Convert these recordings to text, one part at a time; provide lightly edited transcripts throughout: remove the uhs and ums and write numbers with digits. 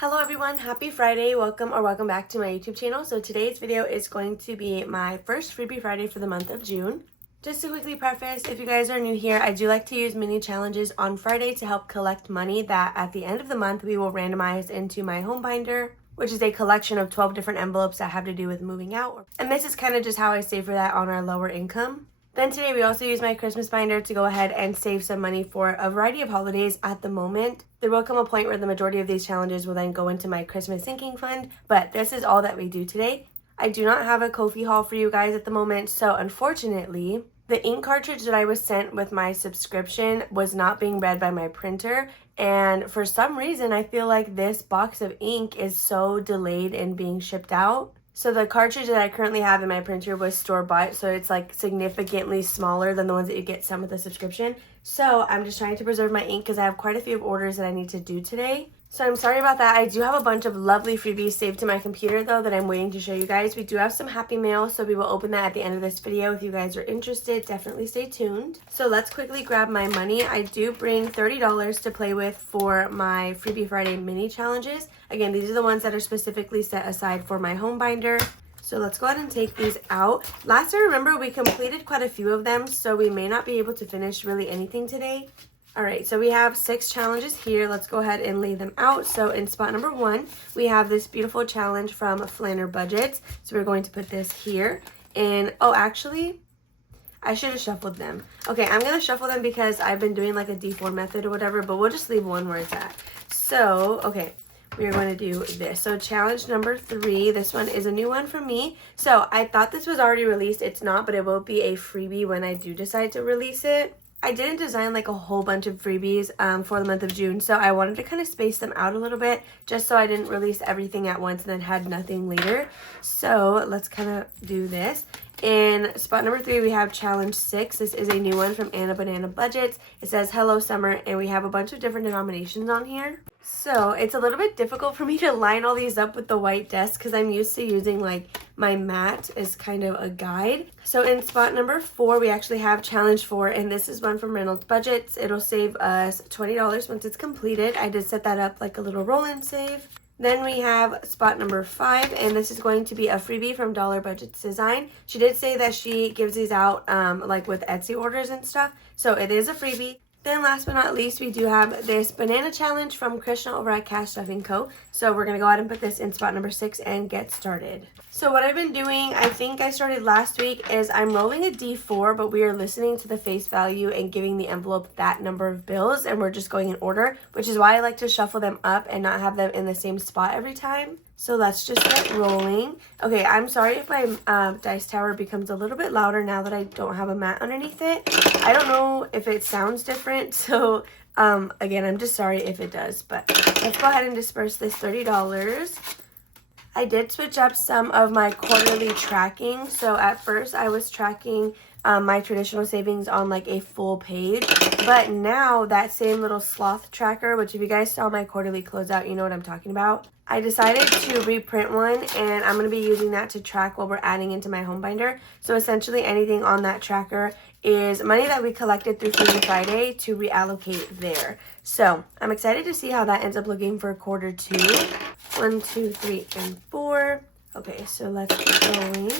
Hello everyone, happy Friday, welcome back to my YouTube channel. So today's video is going to be my first freebie Friday for the month of June. Just to quickly preface, if you guys are new here, I do like to use mini challenges on Friday to help collect money that at the end of the month we will randomize into my home binder, which is a collection of 12 different envelopes that have to do with moving out. And this is kind of just how I save for that on our lower income. Then today we also use my Christmas binder to go ahead and save some money for a variety of holidays at the moment. There will come a point where the majority of these challenges will then go into my Christmas sinking fund, but this is all that we do today. I do not have a Ko-fi haul for you guys at the moment, so unfortunately, the ink cartridge that I was sent with my subscription was not being read by my printer, and for some reason I feel like this box of ink is so delayed in being shipped out. So the cartridge that I currently have in my printer was store-bought, so it's like significantly smaller than the ones that you get some with the subscription. So I'm just trying to preserve my ink because I have quite a few orders that I need to do today. So I'm sorry about that. I do have a bunch of lovely freebies saved to my computer though that I'm waiting to show you guys. We do have some happy mail, so we will open that at the end of this video. If you guys are interested, definitely stay tuned. So let's quickly grab my money. I do bring $30 to play with for my Freebie Friday mini challenges. Again, these are the ones that are specifically set aside for my home binder. So let's go ahead and take these out. Last I remember, we completed quite a few of them, so we may not be able to finish really anything today. All right, so we have 6 challenges here. Let's go ahead and lay them out. So in spot number 1, we have this beautiful challenge from Flanner Budgets. So we're going to put this here. And, oh, actually, I should have shuffled them. Okay, I'm going to shuffle them because I've been doing like a D4 method or whatever, but we'll just leave one where it's at. So, okay, we're going to do this. So challenge number 3, this one is a new one for me. So I thought this was already released. It's not, but it will be a freebie when I do decide to release it. I didn't design like a whole bunch of freebies for the month of June, so I wanted to kind of space them out a little bit just so I didn't release everything at once and then had nothing later. So let's kind of do this. In spot number 3, we have challenge 6. This is a new one from Anna Banana Budgets. It says hello summer, and we have a bunch of different denominations on here. So it's a little bit difficult for me to line all these up with the white desk because I'm used to using like my mat as kind of a guide. So in spot number 4, we actually have challenge 4, and this is one from Reynolds Budgets. It'll save us $20 once it's completed. I did set that up like a little roll-in save. Then we have spot number 5, and this is going to be a freebie from Dollar Budgets Design. She did say that she gives these out like with Etsy orders and stuff, so it is a freebie. Then last but not least, we do have this banana challenge from Krishna over at Cash Stuffing Co. So we're going to go ahead and put this in spot number 6 and get started. So what I've been doing, I think I started last week, is I'm rolling a D4, but we are listening to the face value and giving the envelope that number of bills, and we're just going in order, which is why I like to shuffle them up and not have them in the same spot every time. So let's just get rolling. Okay, I'm sorry if my dice tower becomes a little bit louder now that I don't have a mat underneath it. I don't know if it sounds different, so again, I'm just sorry if it does. But let's go ahead and disperse this $30. I did switch up some of my quarterly tracking. So at first I was tracking my traditional savings on like a full page, but now that same little sloth tracker, which if you guys saw my quarterly closeout, you know what I'm talking about. I decided to reprint one, and I'm going to be using that to track what we're adding into my home binder. So essentially anything on that tracker is money that we collected through Freebie Friday to reallocate there. So I'm excited to see how that ends up looking for quarter 2. 1, 2, 3, and 4. Okay, so let's keep going.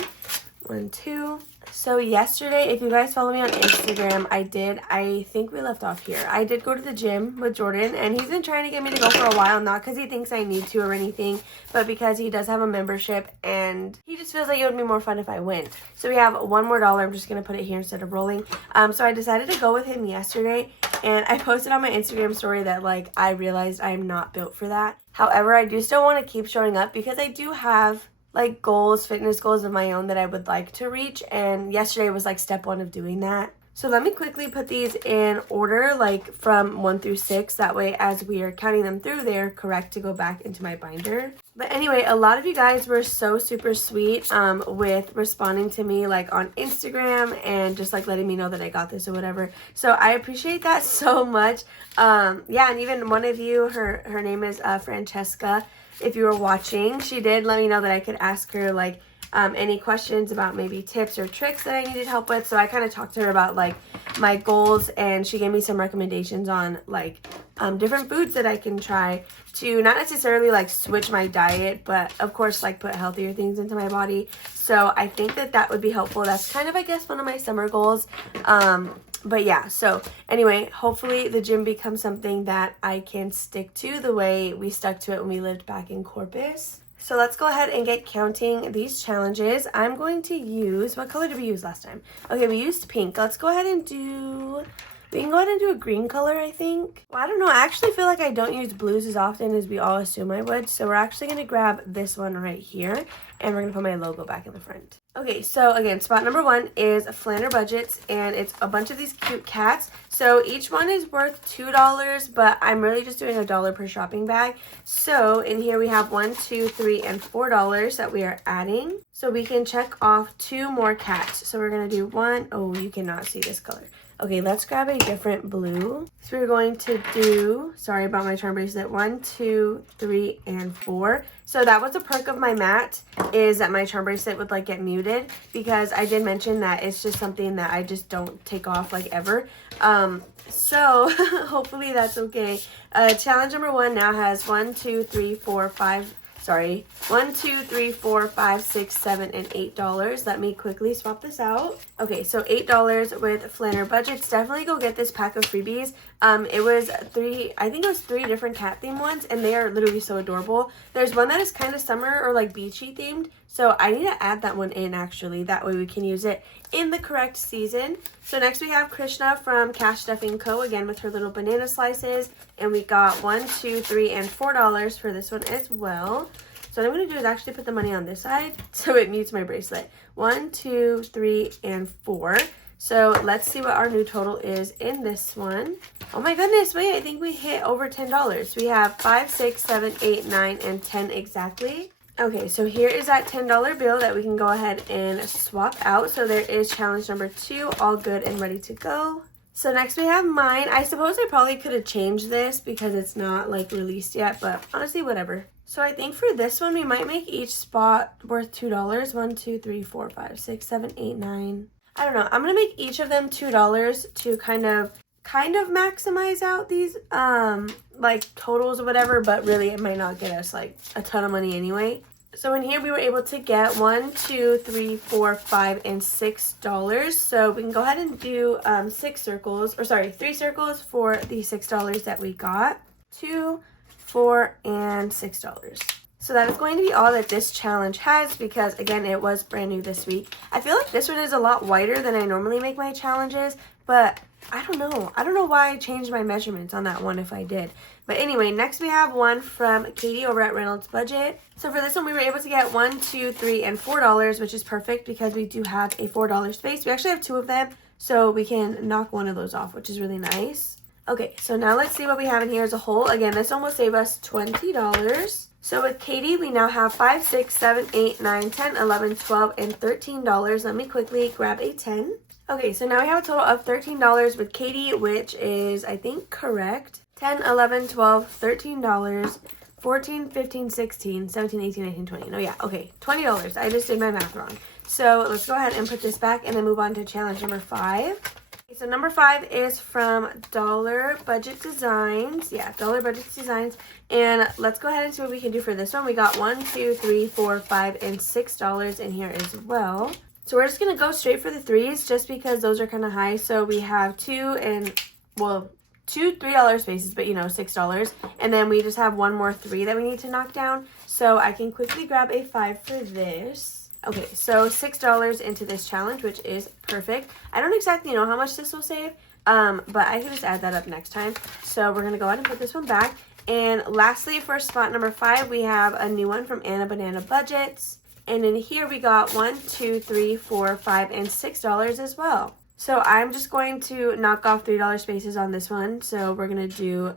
1, 2. So yesterday, if you guys follow me on Instagram, I think we left off here. I did go to the gym with Jordan, and he's been trying to get me to go for a while, not because he thinks I need to or anything, but because he does have a membership, and he just feels like it would be more fun if I went. So we have one more dollar. I'm just going to put it here instead of rolling. So I decided to go with him yesterday, and I posted on my Instagram story that like I realized I'm not built for that. However, I do still want to keep showing up because I do have like goals, fitness goals of my own that I would like to reach, and yesterday was like step 1 of doing that. So let me quickly put these in order, like from 1 through 6, that way as we are counting them through, they're correct to go back into my binder. But anyway, a lot of you guys were so super sweet with responding to me like on Instagram and just like letting me know that I got this or whatever. So I appreciate that so much. Yeah, and even one of you, her name is Francesca. If you were watching, she did let me know that I could ask her like any questions about maybe tips or tricks that I needed help with. So I kind of talked to her about like my goals, and she gave me some recommendations on like different foods that I can try to not necessarily like switch my diet, but of course like put healthier things into my body. So I think that that would be helpful. That's kind of, I guess, one of my summer goals. But yeah, so anyway, hopefully the gym becomes something that I can stick to the way we stuck to it when we lived back in Corpus. So let's go ahead and get counting these challenges. I'm going to use, what color did we use last time? Okay, we used pink. Let's go ahead and do, we can go ahead and do a green color, I think. Well, I don't know. I actually feel like I don't use blues as often as we all assume I would. So we're actually going to grab this one right here. And we're going to put my logo back in the front. Okay, so again, spot number 1 is Flanner Budgets. And it's a bunch of these cute cats. So each one is worth $2, but I'm really just doing $1 per shopping bag. So in here we have $1, $2, $3, and $4 that we are adding. So we can check off 2 more cats. So we're going to do 1. Oh, you cannot see this color. Okay, let's grab a different blue. So we're going to do, sorry about my charm bracelet, 1, 2, 3, and 4. So that was a perk of my mat, is that my charm bracelet would like get muted, because I did mention that it's just something that I just don't take off like ever. So hopefully that's okay. Challenge number 1 now has 1, 2, 3, 4, 5. Sorry, 1, 2, 3, 4, 5, 6, 7, and $8. Let me quickly swap this out. Okay, so $8 with Flanner Budgets. Definitely go get this pack of freebies. It was 3, I think it was 3 different cat themed ones, and they are literally so adorable. There's one that is kind of summer or like beachy themed, so I need to add that one in actually. That way we can use it in the correct season. So next we have Krishna from Cash Stuffing Co. again with her little banana slices. And we got $1, 2, 3, and $4 for this one as well. So what I'm going to do is actually put the money on this side so it mutes my bracelet. 1, 2, 3, and 4. So let's see what our new total is in this one. Oh my goodness, wait, I think we hit over $10. We have 5, 6, 7, 8, 9, and 10 exactly. Okay, so here is that $10 bill that we can go ahead and swap out. So there is challenge number 2, all good and ready to go. So next we have mine. I suppose I probably could have changed this because it's not like released yet, but honestly, whatever. So I think for this one, we might make each spot worth $2. 1, 2, 3, 4, 5, 6, 7, 8, 9. I don't know. I'm going to make each of them $2 to kind of maximize out these like totals or whatever, but really it might not get us like a ton of money anyway. So in here we were able to get 1, 2, 3, 4, 5, and $6. So we can go ahead and do 3 circles for the $6 that we got. 2, 4, and $6. So that is going to be all that this challenge has, because again, it was brand new this week. I feel like this one is a lot wider than I normally make my challenges, but I don't know. I don't know why I changed my measurements on that one if I did. But anyway, next we have one from Katie over at Reynolds Budget. So for this one, we were able to get 1, 2, 3, and $4, which is perfect because we do have a $4 space. We actually have 2 of them, so we can knock one of those off, which is really nice. Okay, so now let's see what we have in here as a whole. Again, this one will save us $20. So with Katie, we now have 5, 6, 7, 8, 9, 10, 11, 12, and $13. Let me quickly grab a 10. Okay, so now we have a total of $13 with Katie, which is, I think, correct. 10, 11, 12, $13, 14, 15, 16, 17, 18, 19, 20. No, yeah, okay, $20. I just did my math wrong. So let's go ahead and put this back and then move on to challenge number 5. Okay, so number 5 is from Dollar Budget Designs. Yeah, Dollar Budget Designs. And let's go ahead and see what we can do for this one. We got 1, 2, 3, 4, 5, and $6 in here as well. So we're just going to go straight for the 3s just because those are kind of high. So we have 2 $3 spaces, but you know, $6. And then we just have one more 3 that we need to knock down. So I can quickly grab a 5 for this. Okay, so $6 into this challenge, which is perfect. I don't exactly know how much this will save, but I can just add that up next time. So we're going to go ahead and put this one back. And lastly, for spot number 5, we have a new one from Anna Banana Budgets. And in here we got 1, 2, 3, 4, 5, and $6 as well. So I'm just going to knock off $3 spaces on this one. So we're going to do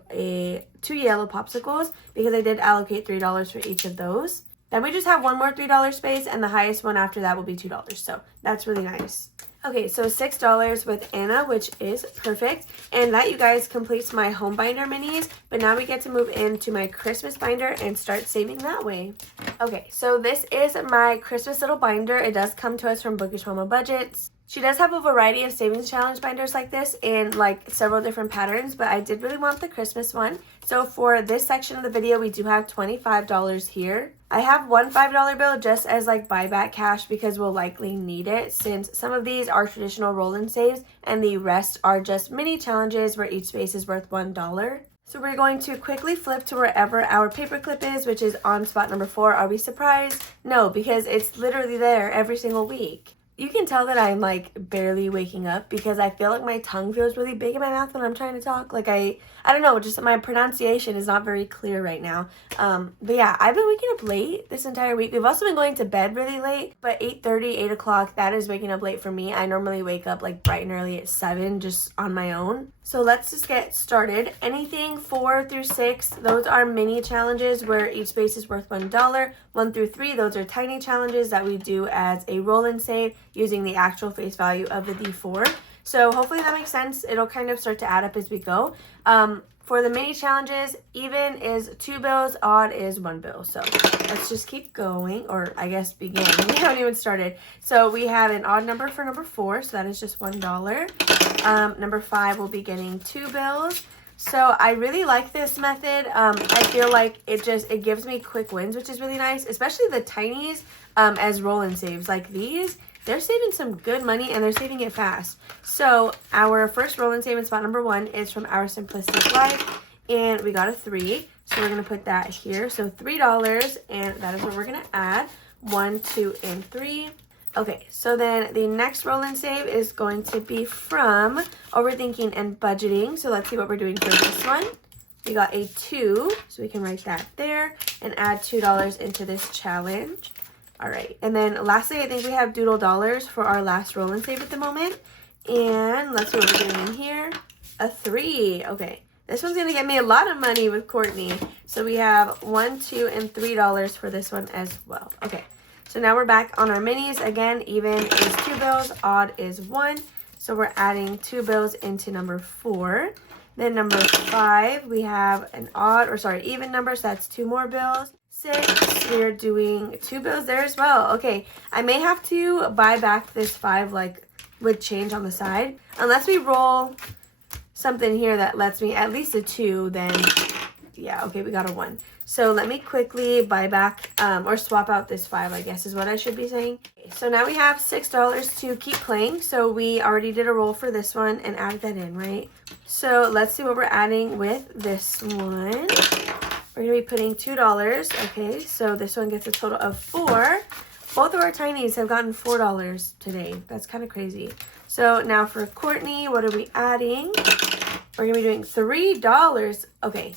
2 yellow popsicles because I did allocate $3 for each of those. Then we just have one more $3 space, and the highest one after that will be $2. So that's really nice. Okay, so $6 with Anna, which is perfect. And that, you guys, completes my home binder minis. But now we get to move into my Christmas binder and start saving that way. Okay, so this is my Christmas little binder. It does come to us from Bookish Mama Budgets. She does have a variety of savings challenge binders like this in like several different patterns, but I did really want the Christmas one. So for this section of the video, we do have $25 here. I have one $5 bill just as like buyback cash because we'll likely need it, since some of these are traditional roll and saves and the rest are just mini challenges where each space is worth $1. So we're going to quickly flip to wherever our paperclip is, which is on spot number 4. Are we surprised? No, because it's literally there every single week. You can tell that I'm like barely waking up because I feel like my tongue feels really big in my mouth when I'm trying to talk. Like I don't know, just my pronunciation is not very clear right now. But yeah, I've been waking up late this entire week. We've also been going to bed really late, but 8:30, 8 o'clock, that is waking up late for me. I normally wake up like bright and early at 7 just on my own. So let's just get started. Anything 4 through 6, those are mini challenges where each space is worth $1. 1 through 3, those are tiny challenges that we do as a roll and save using the actual face value of the D4. So hopefully that makes sense. It'll kind of start to add up as we go. For the mini challenges, even is 2 bills, odd is 1 bill. So let's just keep going, or I guess begin. We haven't even started. So we have an odd number for number 4, so that is just $1. Number 5 will be getting 2 bills. So I really like this method. I feel like it gives me quick wins, which is really nice, especially the tinies as roll and saves. Like these, they're saving some good money and they're saving it fast. So our first roll and save in spot number 1 is from Our Simplistic Life, and we got a 3. So we're going to put that here. So $3, and that is what we're going to add. 1, 2, and 3. Okay, so then the next roll and save is going to be from Overthinking and Budgeting. So let's see what we're doing for this one. We got a 2, so we can write that there and add $2 into this challenge. All right, and then lastly, I think we have Doodle Dollars for our last roll and save at the moment. And let's see what we're doing here. A 3. Okay, this one's gonna get me a lot of money with Courtney. So we have $1, 2, and $3 for this one as well. Okay, so now we're back on our minis. Again, even is 2 bills, odd is 1. So we're adding 2 bills into number 4. Then number 5, we have an even number, so that's 2 more bills. 6, we're doing 2 bills there as well. Okay, I may have to buy back this 5 like with change on the side. Unless we roll something here that lets me at least a 2, then yeah, okay, we got a 1. So let me quickly buy back or swap out this 5, I guess is what I should be saying. Okay, so now we have $6 to keep playing. So we already did a roll for this one and added that in, right? So let's see what we're adding with this one. We're going to be putting $2. Okay, so this one gets a total of 4. Both of our tinies have gotten $4 today. That's kind of crazy. So now for Courtney, what are we adding? We're going to be doing $3. Okay,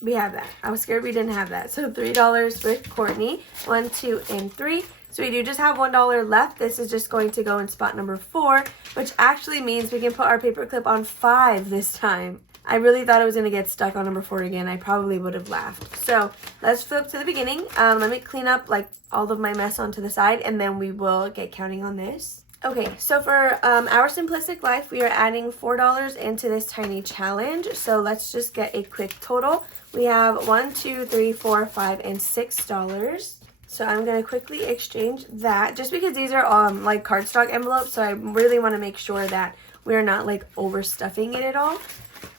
we have that. I was scared we didn't have that. So $3 with Courtney. 1, 2, and 3. So we do just have $1 left. This is just going to go in spot number 4, which actually means we can put our paperclip on 5 this time. I really thought it was going to get stuck on number 4 again. I probably would have laughed. So let's flip to the beginning. Let me clean up like all of my mess onto the side, and then we will get counting on this. Okay, so for Our Simplistic Life, we are adding $4 into this tiny challenge. So let's just get a quick total. We have 1, 2, 3, 4, 5, and $6. So I'm going to quickly exchange that just because these are like cardstock envelopes. So I really want to make sure that we're not like overstuffing it at all.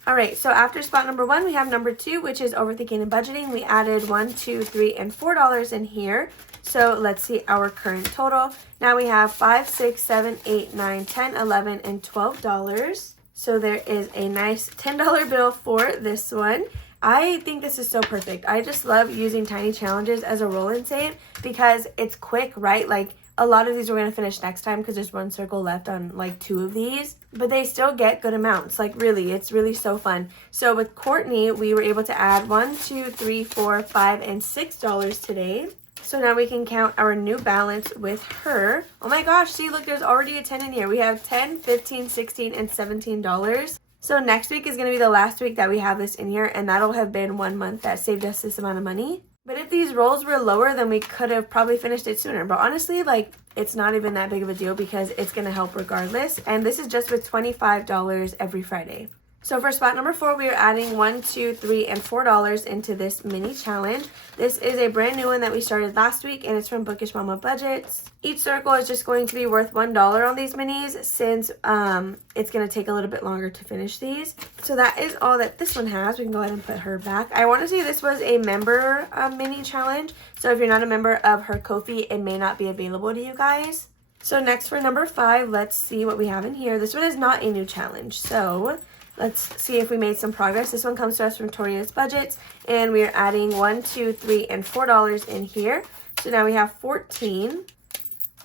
All right, so after spot number 1, we have number 2, which is Overthinking and Budgeting. We added 1, 2, 3, and $4 in here. So let's see our current total. Now we have 5, 6, 7, 8, 9, 10, 11, and $12. So there is a nice $10 bill for this one. I think this is so perfect. I just love using tiny challenges as a roll and save because it's quick, right? Like a lot of these we're going to finish next time because there's 1 circle left on like 2 of these, but they still get good amounts. Like really, it's really so fun. So with Courtney, we were able to add 1, 2, 3, 4, 5, and $6 today. So now we can count our new balance with her. Oh my gosh, see, look, there's already a 10 in here. We have 10, 15, 16, and $17. So next week is going to be the last week that we have this in here, and that'll have been 1 month that saved us this amount of money. But if these rolls were lower, then we could have probably finished it sooner. But honestly, like, it's not even that big of a deal because it's going to help regardless. And this is just with $25 every Friday. So for spot number 4, we are adding $1, $2, $3, and $4 into this mini challenge. This is a brand new one that we started last week, and it's from Bookish Mama Budgets. Each circle is just going to be worth $1 on these minis, since it's going to take a little bit longer to finish these. So that is all that this one has. We can go ahead and put her back. I want to say this was a member mini challenge, so if you're not a member of her Ko-fi, it may not be available to you guys. So next for number 5, let's see what we have in here. This one is not a new challenge, so let's see if we made some progress. This one comes to us from Toria's Budgets, and we are adding $1, $2, $3, and $4 in here. So now we have 14.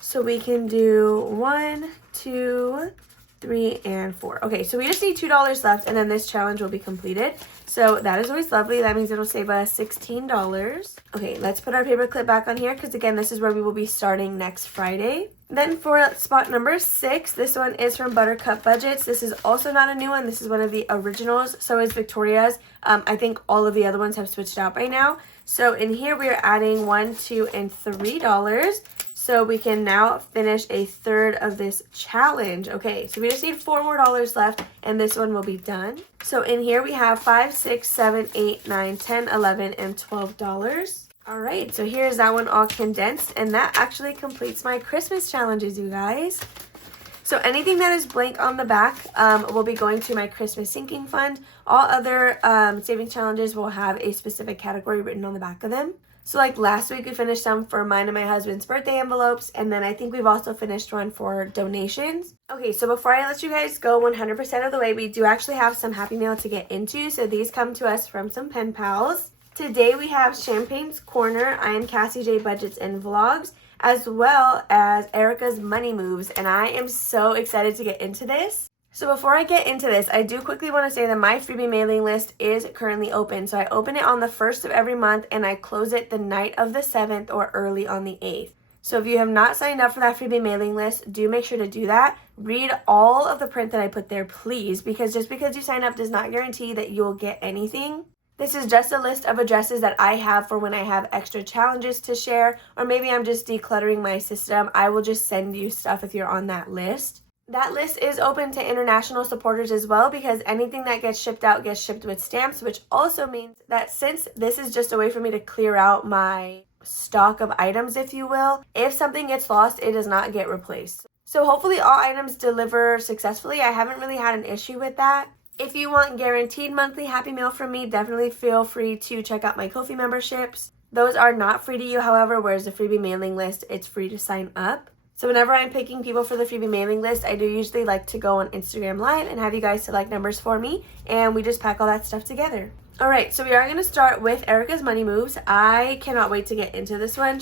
So we can do 1, 2, 3, and 4. Okay, so we just need $2 left, and then this challenge will be completed. So that is always lovely. That means it'll save us $16. Okay, let's put our paper clip back on here, because again, this is where we will be starting next Friday. Then for spot number 6, this one is from Buttercup Budgets. This is also not a new one. This is one of the originals. So is Victoria's. I think all of the other ones have switched out by now. So in here, we are adding $1, $2, and $3. So we can now finish a third of this challenge. Okay, so we just need $4 more left, and this one will be done. So in here, we have $5, $6, $7, $8, $9, $10, $11, and $12. All right, so here's that one all condensed, and that actually completes my Christmas challenges, you guys. So anything that is blank on the back will be going to my Christmas sinking fund. All other savings challenges will have a specific category written on the back of them. So like last week, we finished some for mine and my husband's birthday envelopes, and then I think we've also finished one for donations. Okay, so before I let you guys go 100% of the way, we do actually have some Happy Mail to get into. So these come to us from some pen pals. Today we have Champagne's Corner, I am Cassie J Budgets and Vlogs, as well as Erica's Money Moves, and I am so excited to get into this. So before I get into this, I do quickly want to say that my freebie mailing list is currently open. So I open it on the 1st of every month, and I close it the night of the 7th or early on the 8th. So if you have not signed up for that freebie mailing list, do make sure to do that. Read all of the print that I put there, please, because just because you sign up does not guarantee that you'll get anything. This is just a list of addresses that I have for when I have extra challenges to share, or maybe I'm just decluttering my system. I will just send you stuff if you're on that list. That list is open to international supporters as well, because anything that gets shipped out gets shipped with stamps, which also means that since this is just a way for me to clear out my stock of items, if you will, if something gets lost, it does not get replaced. So hopefully all items deliver successfully. I haven't really had an issue with that. If you want guaranteed monthly Happy Mail from me, definitely feel free to check out my Ko-fi memberships. Those are not free to you, however, whereas the freebie mailing list, it's free to sign up. So whenever I'm picking people for the freebie mailing list, I do usually like to go on Instagram Live and have you guys select numbers for me, and we just pack all that stuff together. All right, so we are going to start with Erica's Money Moves. I cannot wait to get into this one.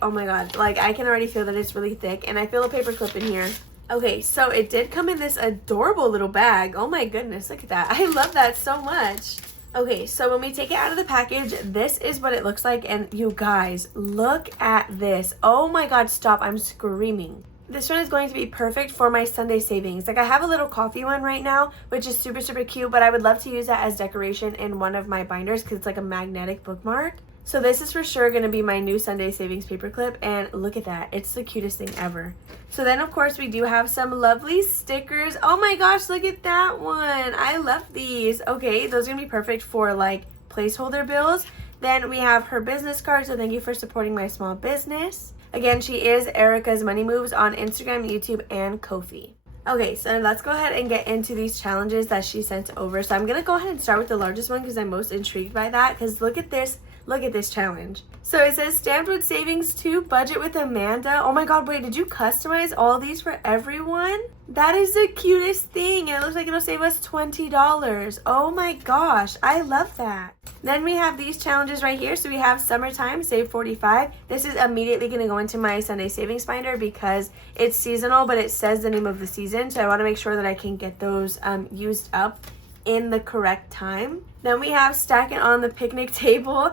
Oh my god, like I can already feel that it's really thick, and I feel a paper clip in here. Okay, so it did come in this adorable little bag. Oh my goodness, look at that. I love that so much. Okay, so when we take it out of the package, this is what it looks like. And you guys, look at this. Oh my god, stop. I'm screaming. This one is going to be perfect for my Sunday savings. Like I have a little coffee one right now, which is super, super cute, but I would love to use that as decoration in one of my binders because it's like a magnetic bookmark. So this is for sure going to be my new Sunday savings paperclip, and look at that. It's the cutest thing ever. So then, of course, we do have some lovely stickers. Oh my gosh, look at that one. I love these. Okay, those are going to be perfect for like placeholder bills. Then we have her business card, so thank you for supporting my small business. Again, she is Erica's Money Moves on Instagram, YouTube, and Ko-fi. Okay, so let's go ahead and get into these challenges that she sent over. So I'm going to go ahead and start with the largest one because I'm most intrigued by that, because look at this. Look at this challenge. So it says stamped with savings to Budget with Amanda. Oh my god, wait, did you customize all these for everyone? That is the cutest thing. And it looks like it'll save us $20. Oh my gosh, I love that. Then we have these challenges right here. So we have summertime, save 45. This is immediately going to go into my Sunday savings binder because it's seasonal, but it says the name of the season. So I want to make sure that I can get those used up in the correct time. Then we have stack it on the picnic table.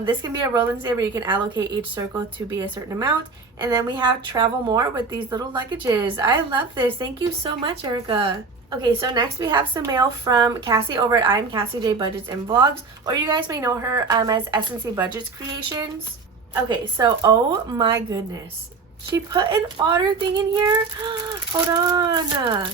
This can be a roll and save where you can allocate each circle to be a certain amount. And then we have travel more with these little luggages. I love this. Thank you so much, Erica. Okay, so next we have some mail from Cassie over at I'm Cassie J Budgets and Vlogs, or you guys may know her as S&C Budgets Creations. Okay, so oh my goodness. She put an otter thing in here. Hold on.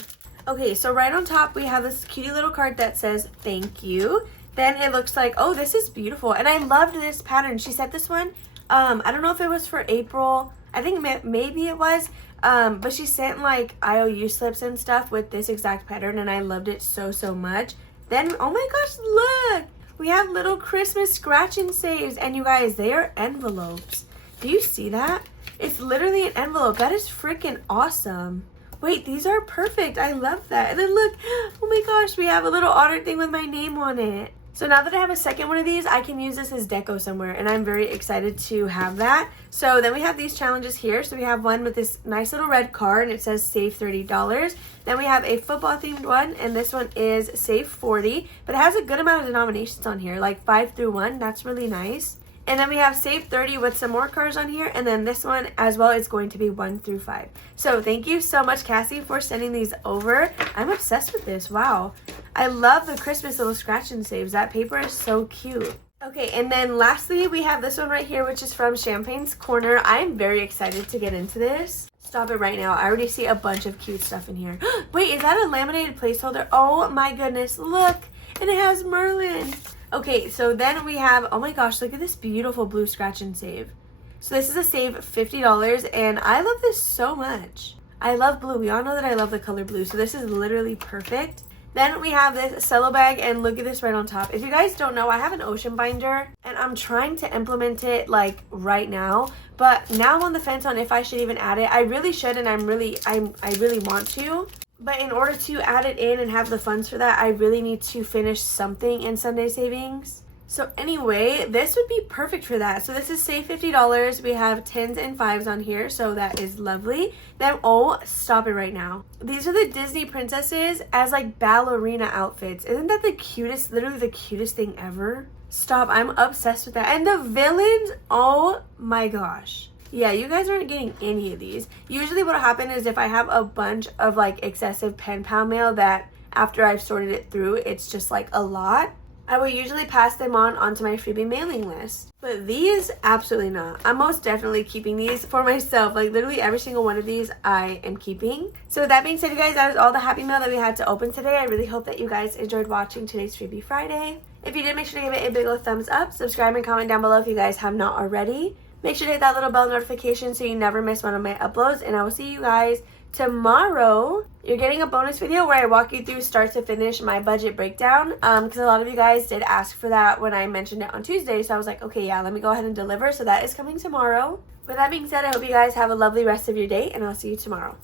Okay, so right on top we have this cutie little card that says thank you. Then it looks like, oh, this is beautiful. And I loved this pattern. She sent this one. I don't know if it was for April. I think maybe it was. But she sent like IOU slips and stuff with this exact pattern, and I loved it so, so much. Then, oh my gosh, look! We have little Christmas scratch and saves, and you guys, they are envelopes. Do you see that? It's literally an envelope. That is freaking awesome. Wait, these are perfect. I love that. And then look, oh my gosh, we have a little otter thing with my name on it. So now that I have a second one of these, I can use this as deco somewhere, and I'm very excited to have that. So then we have these challenges here. So we have one with this nice little red card, and it says save $30. Then we have a football themed one, and this one is save 40, but it has a good amount of denominations on here, like 5 through 1. That's really nice. And then we have save 30 with some more cards on here, and then this one as well is going to be 1 through 5. So thank you so much, Cassie, for sending these over. I'm obsessed with this. Wow. I love the Christmas little scratch and saves. That paper is so cute. Okay, and then lastly, we have this one right here, which is from Champagne's Corner. I'm very excited to get into this. Stop it right now. I already see a bunch of cute stuff in here. Wait, is that a laminated placeholder? Oh my goodness, look. And it has Merlin. Okay, so then we have, oh my gosh, look at this beautiful blue scratch and save. So this is a save $50, and I love this so much. I love blue. We all know that I love the color blue, so this is literally perfect. Then we have this cello bag, and look at this right on top. If you guys don't know, I have an ocean binder, and I'm trying to implement it like right now, but now I'm on the fence on if I should even add it. I really should, and I really want to. But in order to add it in and have the funds for that, I really need to finish something in Sunday Savings. So anyway, this would be perfect for that. So this is save $50. We have 10s and 5s on here, so that is lovely. Then, oh, stop it right now. These are the Disney princesses as like ballerina outfits. Isn't that the cutest, literally the cutest thing ever? Stop, I'm obsessed with that. And the villains, oh my gosh. Yeah, you guys aren't getting any of these. Usually what'll happen is if I have a bunch of like excessive pen pal mail that after I've sorted it through, it's just like a lot, I will usually pass them onto my freebie mailing list. But these, absolutely not. I'm most definitely keeping these for myself. Like literally every single one of these I am keeping. So with that being said, you guys, that is all the happy mail that we had to open today. I really hope that you guys enjoyed watching today's Freebie Friday. If you did, make sure to give it a big old thumbs up. Subscribe and comment down below if you guys have not already. Make sure to hit that little bell notification so you never miss one of my uploads. And I will see you guys tomorrow. You're getting a bonus video where I walk you through start to finish my budget breakdown. Because a lot of you guys did ask for that when I mentioned it on Tuesday. So I was like, okay, yeah, let me go ahead and deliver. So that is coming tomorrow. With that being said, I hope you guys have a lovely rest of your day. And I'll see you tomorrow.